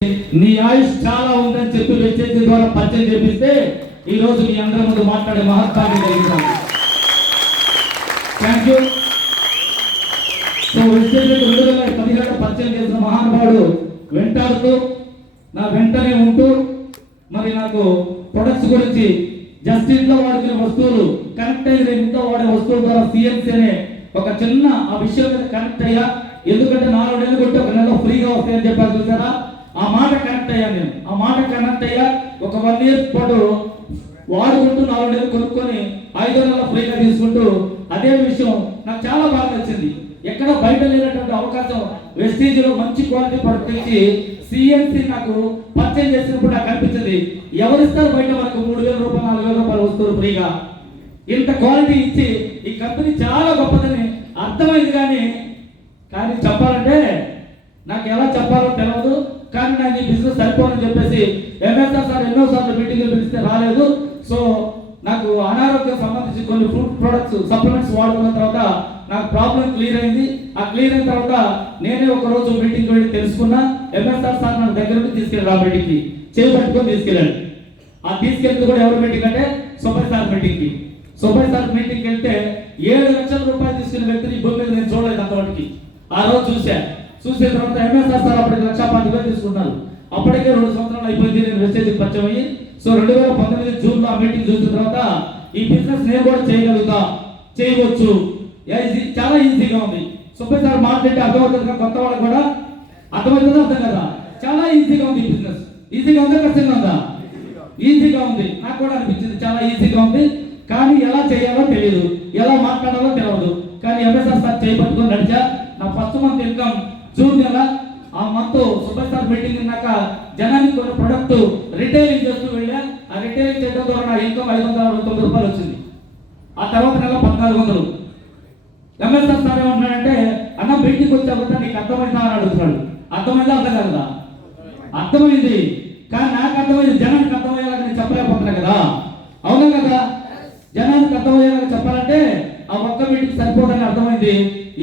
నీ ఆయుష్ చాలా ఉందని చెప్పి వెచ్చేతి ద్వారా పరిచయం చేపిస్తే ఈ రోజు మీ అందరి ముందు మాట్లాడే మహత్కార్యం కలిగినాం. Thank you. సో వెచ్చేతి 2017 పరిచయం చేసిన మహానుభావుడు వెంటాడుతూ నా వెంటనే ఉంటూ మరి నాకు ప్రొడక్ట్స్ గురించి జస్ట్ ఇంట్లో వాడుకునే వస్తువులు కనెక్ట్ అయిన ఇంట్లో వాడే వస్తువుల ద్వారా సిఎంసి అనే ఒక చిన్న ఆ విషయం మీద కనెక్ట్ అయ్యా. ఎందుకంటే 4 నెలలు కొట్టి 1 నెల ఫ్రీగా వస్తాయని చెప్పారు చూసారా, ఆ మాట కనెక్ట్ అయ్యా. నేను ఆ మాట కనెక్ట్ అయ్యా. ఒక 1 ఇయర్ పాటు వాడుకుంటూ 4 నెలలు కొనుక్కొని 5వ నెల ఫ్రీగా తీసుకుంటూ అదే విషయం నాకు చాలా బాగా నచ్చింది. ఎక్కడ బయట లేనటువంటి అవకాశం వెస్టీజ్ లో మంచి క్వాలిటీ ప్రొడక్ట్ ఇచ్చి సిఎంసి నాకు పరిచయం చేసినప్పుడు నాకు అనిపించింది, ఎవరిస్తారు బయట మనకు 3,000 రూపాయలు 4,000 రూపాయలు వస్తువులు ఫ్రీగా, ఇంత క్వాలిటీ ఇచ్చి ఈ కంపెనీ చాలా గొప్పదని అర్థమైంది. కానీ చెప్పాలంటే నాకు ఎలా చెప్పాలో తెలియదు. కానీ నాకు ఈ బిజినెస్ సరిపోదని చెప్పేసి ఎంఎస్ఆర్ సార్ ఎన్నోసార్లు మీటింగ్లు పిలిస్తే రాలేదు. సో నాకు అనారోగ్యం సంబంధించి కొన్ని ఫుడ్ ప్రొడక్ట్స్ సప్లిమెంట్స్ వాడుకున్న తర్వాత నాకు ప్రాబ్లం క్లియర్ అయింది. ఆ క్లియర్ అయిన తర్వాత నేనే ఒక రోజు మీటింగ్ వెళ్ళి తెలుసుకున్నా. ఎంఎస్ఆర్ సార్ నన్ను దగ్గర నుండి తీసుకెళ్ళి ఆ మీటింగ్కి చేయి పట్టుకొని తీసుకెళ్ళాడు. ఆ తీసుకెళ్తే కూడా ఎవరు మీటింగ్ అంటే సుబ్బయ్య సార్ మీటింగ్కి. సుబ్బయ్య సార్ మీటింగ్కి వెళ్తే 7 లక్షల రూపాయలు తీసుకున్న వ్యక్తిని ఈ భూమి మీద నేను చూడలేదు అంతవరకు. ఆ రోజు చూసిన తర్వాత ఎంఎస్ఆర్ సార్ అప్పటికి 1,10,000 తీసుకున్నారు. అప్పటికే 2 సంవత్సరాలు అయిపోయింది నేను వెస్టేజ్కి పరిచయం అయ్యి. సో 2019 జూన్లో ఆ మీటింగ్ చూసిన తర్వాత ఈ బిజినెస్ నేను కూడా చేయగలుగుతా, చేయవచ్చు, చాలా ఈజీగా ఉంది. సుబ్బయ్య సార్ మాట్లాడితే అర్థమవుతుంది, కొత్త వాళ్ళకి కూడా అర్థమవుతుందా అర్థం కదా, చాలా ఈజీగా ఉంది ఈ బిజినెస్. ఈజీగా ఉందా కష్టంగా ఉందా? ఈజీగా ఉంది. నాకు కూడా అనిపించింది చాలా ఈజీగా ఉంది. కానీ ఎలా చేయాలో తెలియదు, ఎలా మాట్లాడాలో తెలియదు. కానీ ఎంఎస్ఆర్ సార్ చేయబట్టుకొని నడిచా. నా ఫస్ట్ మంత్ ఇన్కమ్ జూన్ నెల. ఆ మంత్ సుబ్బయ్య సార్ మీటింగ్ ఉన్నాక జనానికి కొన్ని ప్రొడక్ట్ రిటైలింగ్ చేస్తూ వెళ్ళా. ఆ రిటైలింగ్ చేయడం ద్వారా నా ఇన్కమ్ 569 రూపాయలు వచ్చింది. ఆ తర్వాత నెల 1,400. ఎంఎస్ఆర్ సార్ ఏమంటున్నాడంటే, అన్న మీటింగ్ వచ్చాక నీకు అర్థమైందా అని అడుగుతున్నాడు. అర్థమైందా అర్థం కదా? అర్థమైంది. కానీ నాకు అర్థమైంది, జనానికి అర్థమయ్యేలాగా నేను చెప్పలేకపోతున్నా కదా. అవునా కదా? జనానికి అర్థమయ్యేలాగా చెప్పాలంటే ఆ ఒక్క మీటింగ్ సరిపోదని అర్థమైంది.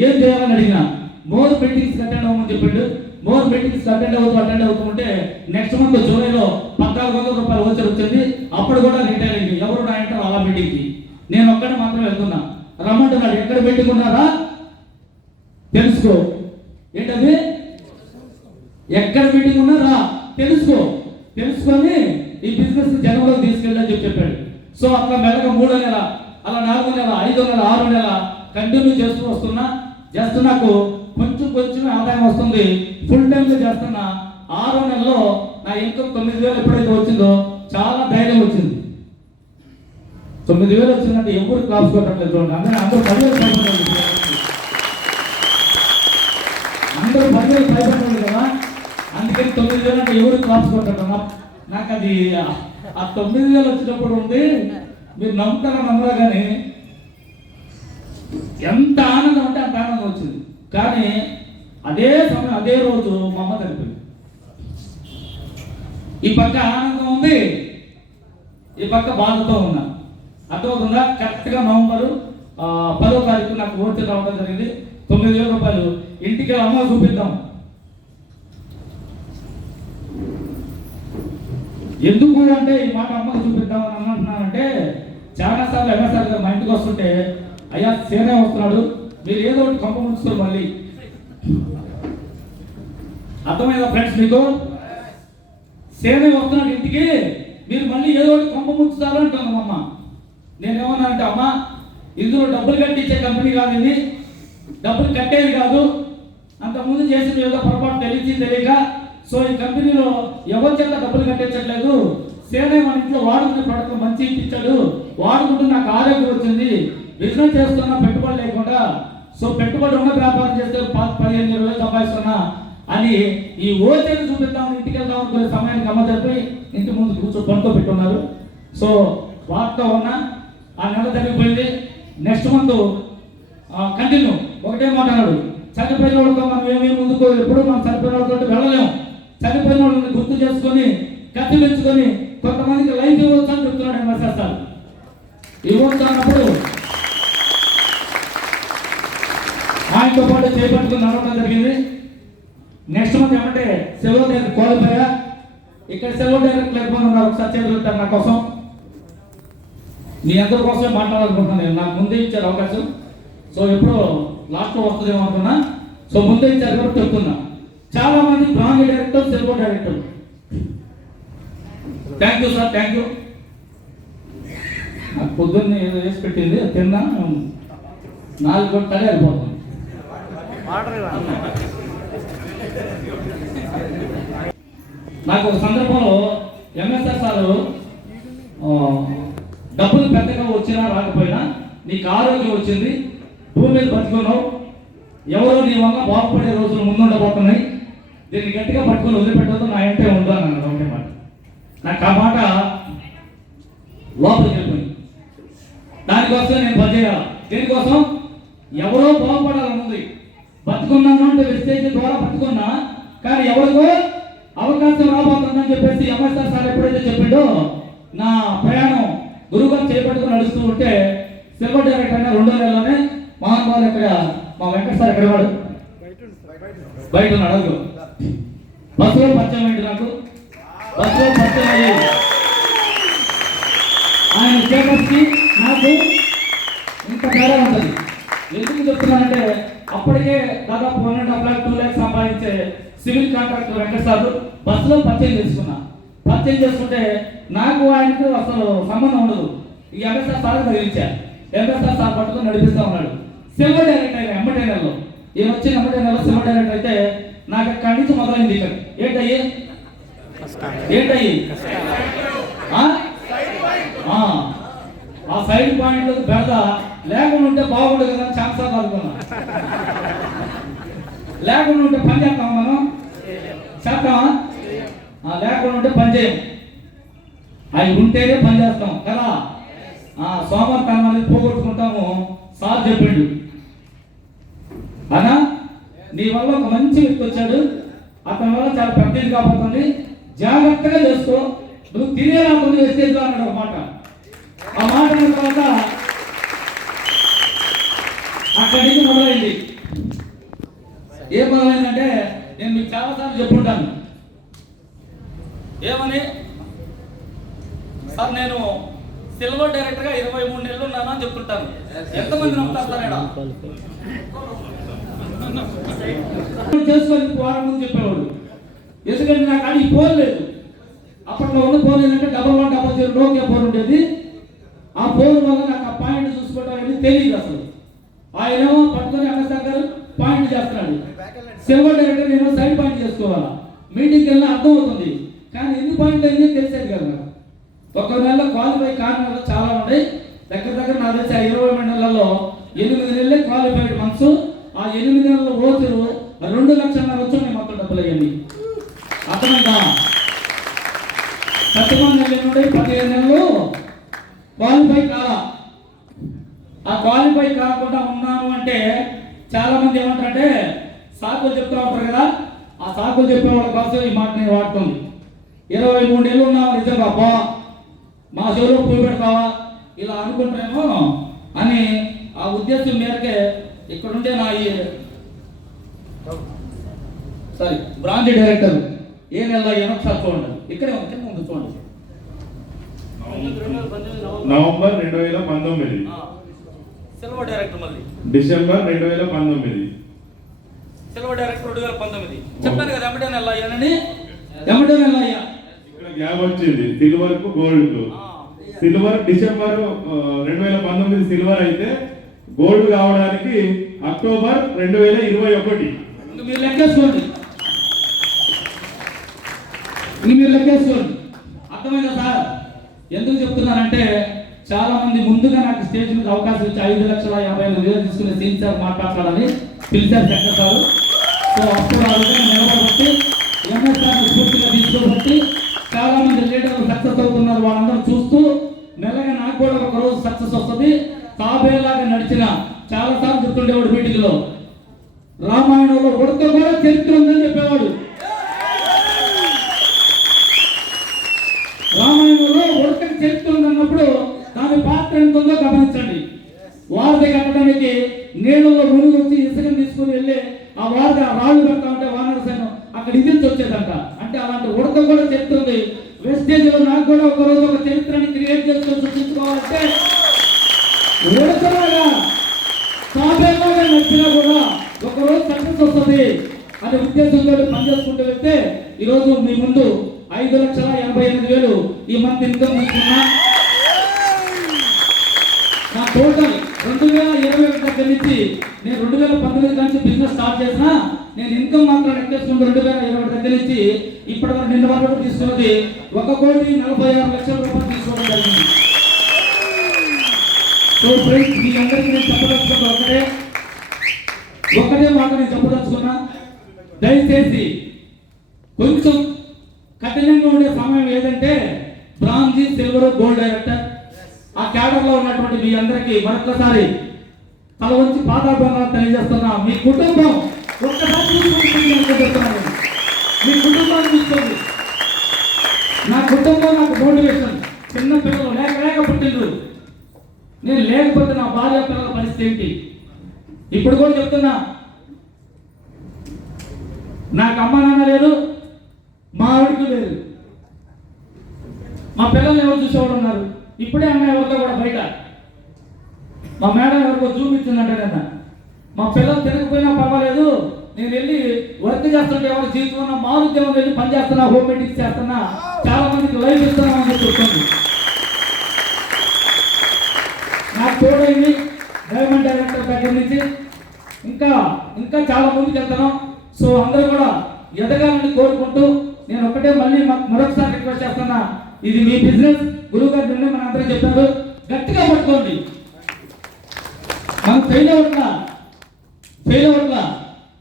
ఏం చేయాలని అడిగినా మోర్ మీటింగ్స్ అటెండ్ అవ్వమని చెప్పిండు. మోర్ మీటింగ్స్ అటెండ్ అవుతుంటే నెక్స్ట్ మంత్ జూలైలో 1,400 రూపాయలు వచ్చి వచ్చింది. అప్పుడు కూడా రిటైలింగ్ ఎవరు నా అంటారు అలా మీటింగ్కి నేను ఒక్కడే మాత్రం వెళ్తున్నా. రమ్మంటున్నాడు. ఎక్కడ మీటింగ్ ఉన్నారా తెలుసుకో. ఏంటది? ఎక్కడ మీటింగ్ ఉన్నారా తెలుసుకో. తెలుసుకొని ఈ బిజినెస్ జనంలోకి తీసుకెళ్ళని చెప్పాడు. సో అట్లా మెల్లగా 3వ నెల, అలా 4వ నెల, 5వ నెల, 6వ నెల కంటిన్యూ చేస్తూ వస్తున్నా. జస్ట్ నాకు కొంచెం ఆదాయం వస్తుంది. ఫుల్ టైంలో చేస్తున్నా. 6వ నెలలో నా ఇన్కమ్ 9,000 ఎప్పుడైతే వచ్చిందో చాలా ధైర్యం వచ్చింది. 9,000 వచ్చిందంటే ఎవరు క్లాస్ కొట్టట్లేదు చూడండి. అందరూ 10,000 అందరూ 10,000 భయపడ్డారు కదా. అందుకని 9,000 అంటే ఎవరు క్లాస్ కొట్టడం. నాకు అది ఆ 9,000 వచ్చినప్పుడు ఉంది. మీరు నమ్ముతారా నమ్మరా కానీ ఎంత ఆనందం అంటే అంత ఆనందం వచ్చింది. కానీ అదే సమయం అదే రోజు మా అమ్మ చనిపోయింది. ఈ పక్క ఆనందం ఉంది, ఈ పక్క బాధతో ఉన్నా. అర్థమవుతుందా? కరెక్ట్గా నవంబర్ 10వ తారీఖు నాకు ఓటు రావడం జరిగింది. 9,000 రూపాయలు ఇంటికి అమ్మ చూపిద్దాం. ఎందుకు అంటే ఈ మాట అమ్మకు చూపిద్దామని అమ్మంటున్నానంటే, చాలాసార్లు ఎంఎస్ఆర్ గారు మా ఇంటికి వస్తుంటే, అయ్యా సేనే వస్తున్నాడు, మీరు ఏదో ఒకటి కంప ముంచుతారు మళ్ళీ. అర్థమైందా ఫ్రెండ్స్ మీకు? సేనే వస్తున్నాడు ఇంటికి, మీరు మళ్ళీ ఏదో ఒకటి కంప ముంచుతారు అంటాను అమ్మ. నేనేమన్నా అంటే, అమ్మ ఇందులో డబ్బులు కట్టించే కంపెనీ కాదు, ఇది డబ్బులు కట్టేది కాదు, అంతకుముందు చేసిన ఏదో పొరపాటు తెలియక సో ఈ కంపెనీలో ఎవరి చేత డబ్బులు కట్టించట్లేదు. సేనే మన ఇంట్లో వాడుకునే ప్రోడక్ట్ మంచి ఇప్పించాడు, వాడుకుంటూ నాకు ఆరోగ్యం వచ్చింది, బిజినెస్ చేస్తున్నా పెట్టుబడి లేకుండా. సో పెట్టుబడి ఉన్న వ్యాపారం చేస్తే 15,000 సంపాదిస్తున్నా అని ఈ ఓచర్ని చూపిద్దామని ఇంటికి వెళ్దాం అనుకునే సమయానికి అమ్మ జరిపి ఇంటి ముందు పనుకో పెట్టున్నారు. సో వాటితో ఉన్న ఆ నెల జరిగిపోయింది. నెక్స్ట్ మంత్ కంటిన్యూ ఒకటే మాట అన్నాడు, చనిపోయిన వాళ్ళతో మనం ఏమేమి ముందుకు ఎప్పుడు మనం చనిపోయిన వాళ్ళతో వెళ్ళలేము. చనిపోయిన వాళ్ళని గుర్తు చేసుకొని కత్తి పెంచుకొని కొంతమందికి లైఫ్ ఇవ్వచ్చు అని చెప్తున్నాడు ఎంఎస్ఆర్ సార్. ఇవ్వచ్చు అన్నప్పుడు ఆయనతో పాటు చేపట్టుకుని నడవడం జరిగింది. నెక్స్ట్ మంత్ ఏమంటే సిల్వర్ డైరెక్టర్ క్వాలిఫై. ఇక్కడ సిల్వర్ డైరెక్టర్ ఎంతమంది ఉన్నారు ఒకసారి చేతులు పెట్టారు నా కోసం. మీ అందరి కోసమే మాట్లాడాలనుకుంటున్నాను నేను. నాకు ముందే ఇచ్చారు అవకాశం. సో ఎప్పుడో లాస్ట్లో వస్తుందేమో అనుకున్నా. సో ముందే ఇచ్చారు కాబట్టి చెప్తున్నా. చాలా మంది bronze director, silver director. Thank you sir, thank you. నాకు పొద్దున్నే ఏదో వేసి పెట్టింది తిన్నా, 4 గంటలు వెళ్ళిపోతుంది. నాకు ఒక సందర్భంలో ఎంఎస్ఆర్ సారు డబ్బులు పెద్దగా వచ్చినా రాకపోయినా నీకు ఆరోగ్యం వచ్చింది, భూమి మీద బతుకున్నావు, ఎవరో నీ వల్ల బాగుపడే రోజులు ముందుండబోతున్నాయి, దీన్ని గట్టిగా పట్టుకొని వదిలిపెట్టదు, నా ఇంటే ఉండు అన్నాను. ఒకటే మాట. నాకు ఆ మాట లోపలికి వెళ్ళిపోయింది. దానికోసం నేను పనిచేయాలి. దేనికోసం? ఎవరో బాగుపడాలని ఉంది. బతుకున్నాను అంటే వెస్టేజ్ ద్వారా బతుకున్నా, కానీ ఎవరికో అవకాశం రాబోతుందని చెప్పేసి ఎంఎస్ఆర్ సార్ ఎప్పుడైతే చెప్పిండో నా ప్రయాణం గురువుగారు చేపట్టుకుని నడుస్తూ ఉంటే సిల్వర్ డైరెక్టర్ అయినా 2 నెలలోనే మహానుభావులు ఇక్కడ మా వెంకట సార్ ఎక్కడ వాడు బయట ఉన్నాడు. అడుగు బస్సులో పరిచయం ఏంటి నాకు. బస్సులో పరిచయం అయ్యి ఆయన చేపట్టి నాకు ఇంత తేడా ఉంటుంది. ఎందుకు చెప్తున్నానంటే అప్పటికే దాదాపు 1.5 lakh 2 lakhs సంపాదించే సివిల్ కాంట్రాక్టర్ వెంకట సార్ బస్సులో పరిచయం చేసుకున్నా. పరిచయం చేసుకుంటే నాకు ఆయనకు అసలు సంబంధం ఉండదు. ఈ ఎంఎస్ఆర్ సార్ తగిలించా. ఎంఎస్ఆర్ సార్ పట్టుకొని నడిపిస్తా ఉన్నాడు. సిల్వర్ డైరెక్టర్ అయినా ఎంబటే నెలలో ఈయన వచ్చి ఎంబటే నెలలో సిల్వర్ డైరెక్టర్ అయితే నాకు అక్కడి నుంచి మొదలైంది. ఇక్కడ ఏంటయ్యి ఆ సైడ్ పాయింట్లు బెడద లేకుండా ఉంటే బాగుండదు కదా, ఛాన్స్ అనుకున్నా. లేకుండా ఉంటే పని చేస్తాం మనం, చేస్తామా? లేకుండా ఉంటే పని చేయం. అవి ఉంటేనే పని చేస్తాం కదా. సోమవారం అనేది పోగొట్టుకుంటాము. సార్ చెప్పిండు అనా నీ వల్ల ఒక మంచి వ్యక్తి వచ్చాడు, అతని వల్ల చాలా పెద్దది కాబోతుంది, జాగ్రత్తగా చేసుకో, నువ్వు తినేలా ముందు వేస్తేగా అన్నాడు ఒక మాట. ఆ మాట అయిన తర్వాత అక్కడి నుంచి మొదలైంది. ఏం మొదలైందంటే నేను మీకు చాలాసార్లు చెప్పుంటాను. ఏమని? సార్ నేను సిల్వర్ డైరెక్టర్గా 23 నెలలు ఉన్నాను అని చెప్తుంటాను. ఎంతమంది నమ్ముతారు సార్? చేసుకొని వారం ముందు చెప్పేవాడు. ఎందుకంటే నాకు అది ఫోన్ లేదు. అప్పట్లో ఉన్న ఫోన్ ఏంటంటే 1100 నోకియా ఫోన్ ఉండేది. ఆ ఫోన్ వల్ల నాకు ఆ పాయింట్ చూసుకోవడం అనేది తెలియదు అసలు. ఆయనేమో పట్టుకొని ఎంఎస్ఆర్ గారు పాయింట్ చేస్తున్నాడు. సిల్వర్ డైరెక్టర్ నేను సైడ్ పాయింట్ చేసుకోవాలా, మీటింగ్కి వెళ్ళినా అర్థం అవుతుంది, కానీ ఎన్ని పాయింట్లు అయింది తెలిసేది కదా. ఒక నెలలో క్వాలిఫై కాని నెలలు చాలా ఉన్నాయి. దగ్గర నా తెలిసి 23 నెలల్లో 8 నెలలే క్వాలిఫైడ్ మంత్స్. ఆ 8 నెలల రోజులు 2 లక్షల వచ్చి మొత్తం డబ్బులు అయ్యండి. అర్థమైందా? 13 నెలల నుండి 15 నెలలు క్వాలిఫై కాలా. ఆ క్వాలిఫై కాకుండా ఉన్నాను అంటే చాలా మంది ఏమంటారంటే సాకులు చెప్తూ ఉంటారు కదా. ఆ సాకులు చెప్పే వాళ్ళ కోసం ఈ మాట నేను వాడుతుంది. 23 నెలలు ఉన్నావు నిజంగా అబ్బా మా చెవులో పోయి పెడతావా ఇలా అనుకుంటారేమో అని ఆ ఉద్దేశం మేరకే ఇక్కడుండే నా ఈ బ్రాంచ్ డైరెక్టర్ ఏ నెల ఒకసారి చూడండి. ఇక్కడే కింద ముందు చూడండి. నవంబర్ 2019, సిల్వర్ డైరెక్టర్ మళ్ళీ డిసెంబర్ 2019, సిల్వర్ డైరెక్టర్ 2019. చెప్పాను కదా ఎమ్మటే నెల అయ్యానని. ఎమ్మటే నెల అయ్యా. ఇక్కడ గ్యాప్ వచ్చింది సిల్వర్ కు గోల్డ్ కు. సిల్వర్ డిసెంబర్ 2019 సిల్వర్ అయితే గోల్డ్ కావడానికి అక్టోబర్ 2021. మీరు లెక్కేసుకోండి. మీరు లెక్కేసుకోండి. అర్థమైందా సార్? ఎందుకు చెప్తున్నానంటే చాలా మంది ముందుగా నాకు స్టేజ్ మీద అవకాశం ఇచ్చి 5,50,000 తీసుకునే సీన్ సార్ మాట్లాడాలని పిలిచారు శంకర్ సార్. సో అప్పుడు ఆ విధంగా నిలబడబట్టి ఎంఎస్ఆర్ పూర్తిగా తీసుకోబట్టి చాలా మంది లీడర్లు సక్సెస్ అవుతున్నారు. వాళ్ళందరూ చూస్తూ మెల్లగా నాకు కూడా ఒక రోజు సక్సెస్ వస్తుంది. తాబేలాగా నడిచిన చాలా సార్లు చెప్తుండేవాడు మీటింగ్ లో. రామాయణంలో ఉడత కూడా చరిత్ర ఉందని చెప్పేవాడు. రామాయణంలో ఉడతకి చరిత్ర ఉందన్నప్పుడు దాని పాత్ర ఎంత ఉందో గమనించండి. వారధి కట్టడానికి నీళ్ళలో మునిగి వచ్చి ఇసుకను తీసుకుని వెళ్ళి ఆ వారధి రాళ్ళు పెడతా ఉంటే వానర సైన్యం ఉడత కూడా చెప్తుంది వెస్టేజ్ లో నాకు కూడా ఒక రోజు ఒక చరిత్రని క్రియేట్ చేసుకొని సృష్టించుకోవాలంటే ఉడతలాగా తాబేలాగా నచ్చినా కూడా ఒక రోజు సక్సెస్ వస్తుంది అనే ఉద్దేశంతో పనిచేసుకుంటూ వెళ్తే ఈరోజు మీ ముందు 5,88,000 ఈ మంత్ ఇన్కమ్ తీసుకున్నా. నా టోటల్ 2021 దగ్గర నుంచి నేను 2019 నుంచి బిజినెస్ స్టార్ట్ చేసిన నేను ఇన్కమ్ మాత్రం ఎక్కేసుకుంటూ 2021 దగ్గర నుంచి ఇప్పటి వరకు నిన్న వరకు తీసుకున్నది 1,46,00,000 రూపాయలు తీసుకోవడం జరిగింది. సో ఫ్రెండ్స్ మీ అందరికీ నేను చెప్పదలుచుకున్నా ఒకటే మాట నేను చెప్పదలుచుకున్నా, దయచేసి కొంచెం కఠినంగా ఉండే సమయం ఏదంటే బ్రాంజీ సిల్వర్ గోల్డ్ డైరెక్టర్ ఆ క్యాడర్ లో ఉన్నటువంటి మీ అందరికీ మరొకసారి తల వంచి పాదాభివందనాలు తెలియజేస్తున్నా. మీ కుటుంబం ఒక్కసారి చెప్తున్నాను, మీ కుటుంబాన్ని చూసుకోండి. నా కుటుంబం నాకు మోటివేషన్. చిన్న పిల్లలు లేక పుట్టిండ్రు, నేను లేకపోతే నా భార్య పిల్లల పరిస్థితి ఏంటి? ఇప్పుడు కూడా చెప్తున్నా, నాకు అమ్మ నాన్న లేరు, మా ఆవిడకి లేదు, మా పిల్లల్ని ఎవరు చూసేవాడు ఉన్నారు. ఇప్పుడే అన్న ఎవరితో కూడా బయట మా మేడం ఎవరికో చూపించిందంటే కదా, మా పిల్లలు తినకపోయినా పర్వాలేదు, నేను వెళ్ళి వర్క్ చేస్తుంటే ఎవరి జీవితంలో మారుద్యోగం వెళ్ళి పని చేస్తున్నా, హోమ్ మెడిక్స్ చేస్తున్నా, చాలా మందికి లైఫ్ ఇస్తున్నా అని చెప్తుంది. నాకు తోడైంది డైమండ్ డైరెక్టర్ దగ్గర నుంచి ఇంకా చాలా ముందుకు వెళ్తున్నాం. సో అందరూ కూడా ఎదగాలని కోరుకుంటూ నేను ఒకటే మళ్ళీ మరొకసారి రిక్వెస్ట్ చేస్తున్నా, ఇది మీ బిజినెస్. గురువు గారు నిన్న మన అందరూ చెప్పారు, గట్టిగా పట్టుకోండి. మనం ఫెయిల్ అవ్వట్లా,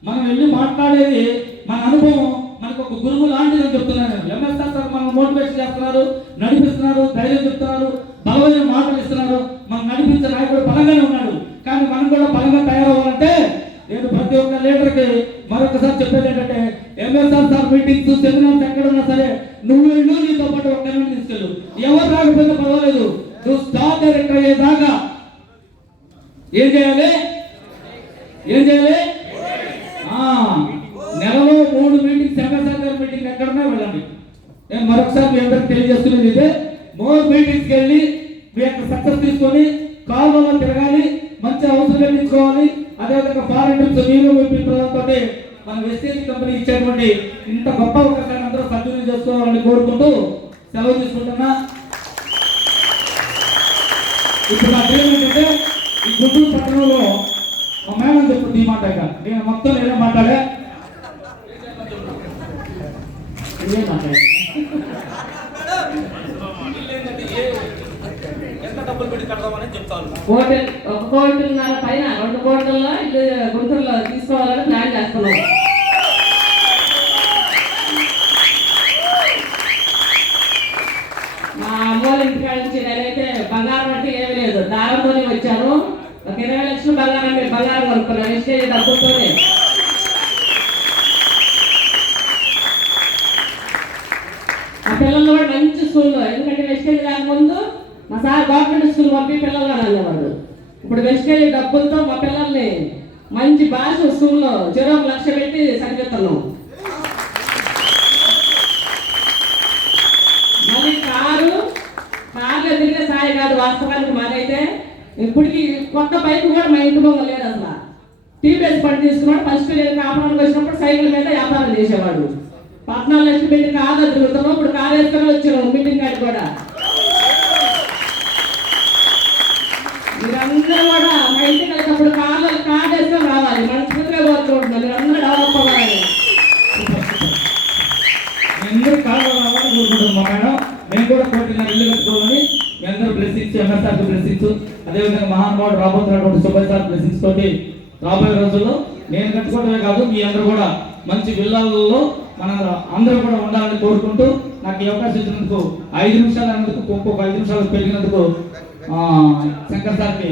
మనం వెళ్ళి మాట్లాడేది మన అనుభవం మనకు ఒక గురువు లాంటిదని చెప్తున్నాను. ఎంఎస్ఆర్ సార్ మనం మోటివేషన్ చేస్తున్నారు, నడిపిస్తున్నారు, ధైర్యం చెప్తున్నారు, బలమైన మాటలు ఇస్తున్నారు. మనం నడిపించే నాయకుడు బలంగానే ఉన్నాడు. కానీ మనం కూడా బలంగా తయారవ్వాలంటే నేను ప్రతి ఒక్క లీడర్కి మరొకసారి చెప్పేది ఏంటంటే, ఎంఎస్ఆర్ సార్ మీటింగ్స్ సెమినార్స్ ఎక్కడున్నా సరే నువ్వు వెళ్ళు, నీతో పాటు ఒక్కరిని తీసుకెళ్ళు. ఎవరు రాకపోతే పర్వాలేదు, నువ్వు స్టార్ డైరెక్టర్ అయ్యేదాకా ఏం చేయాలి? నెలలో 3 మీటింగ్స్ ఎంఎస్ఆర్ గారి మీటింగ్ ఎక్కడన్నా వెళ్ళండి. నేను మరొకసారి మీ అందరికి తెలియజేస్తున్నది ఇదే, మోర్ మీటింగ్స్కి వెళ్ళి మీ యొక్క సక్సెస్ తీసుకొని కాలువలో తిరగాలి, మంచి అవసరం కల్పించుకోవాలి. అదేవిధంగా ఫారెన్ ట్రిప్స్ మీరు మీ పిల్లలతో మన వెస్టేజ్ కంపెనీ ఇచ్చేటువంటి ఇంత గొప్ప అవకాశాన్ని అందరూ సద్వినియోగం చేసుకోవాలని కోరుకుంటూ సెలవు తీసుకుంటున్నా. ఇప్పుడు నా పేరు ఏంటంటే, ఈ గుంటూరు పట్టణంలో మా మేడం చెప్తుంది ఈ మాట. నేను మొత్తం నేనే మాట్లాడే హోటల్ 1 కోటిన్నర పైన 2 కోట్లలో ఇల్లు గుంటూరులో తీసుకోవాలని ప్లాన్ చేస్తున్నాం. మా అమ్మోళ్ళ ఇంటికాడ నుంచి నేనైతే బంగారం అంటే ఏమీ లేదు, దారంతోనే వచ్చాను. ఒక 20 లక్షలు బంగారం కొనుక్కున్నాను వెస్టేజ్ డబ్బుతోనే. ఆ పిల్లలు కూడా మంచి స్కూల్లో, ఎందుకంటే వెస్టేజ్ రాకముందు మా సార్ గవర్నమెంట్ స్కూల్ పంపి పిల్లలు అనేవాడు. ఇప్పుడు వెస్టేజ్ డబ్బులతో మా పిల్లల్ని మంచి భాష స్కూల్లో 1 లక్ష పెట్టి చదివిస్తున్నాం. మళ్ళీ కార్లో తిరిగే సాయి కాదు వాస్తవానికి. మాదైతే ఇప్పటికి కొత్త బైక్ కూడా మా ఇంటి ముందు లేదు అసలు. టీవీఎస్ బండి తీసుకున్నాడు. ఫస్ట్ కాపురానికి వచ్చినప్పుడు సైకిల్ మీద వ్యాపారం చేసేవాడు. 14 లక్షలు పెట్టి కాదు తిరుగుతున్నాం. ఇప్పుడు కారు వేసుకొని వచ్చాను మీటింగ్ కాడికి కూడా. మీరందరూ కూడా మా ఇంటికి వెళ్ళినప్పుడు కార్డు వేసుకొని రావాలి, మనస్ఫూర్తిగా కోరుకుంటున్నాం. మీరందరూ డెవలప్ అవ్వాలి. అందరూ కాళ్ళు రావాలని కోరుకుంటున్నాం మేడం. మేము కూడా 1 కోటి ఇల్లు కట్టుకోవాలని మీ అందరూ బ్లెస్సింగ్స్, ఎంఎస్ఆర్ బ్లెస్సింగ్స్, అదేవిధంగా మహానుభావుడు రాబోతున్నటువంటి సుభాష్ సార్ బ్లెస్సింగ్స్ తోటి రాబోయే రోజుల్లో నేను కట్టుకోవడమే కాదు, మీ అందరూ కూడా మంచి విల్లాలలో మన అందరూ కూడా ఉండాలని కోరుకుంటూ నాకు ఈ అవకాశం ఇచ్చినందుకు 5 నిమిషాలు అన్నందుకు ఇంకొక 5 నిమిషాలు పెరిగినందుకు శంకర్ సార్కి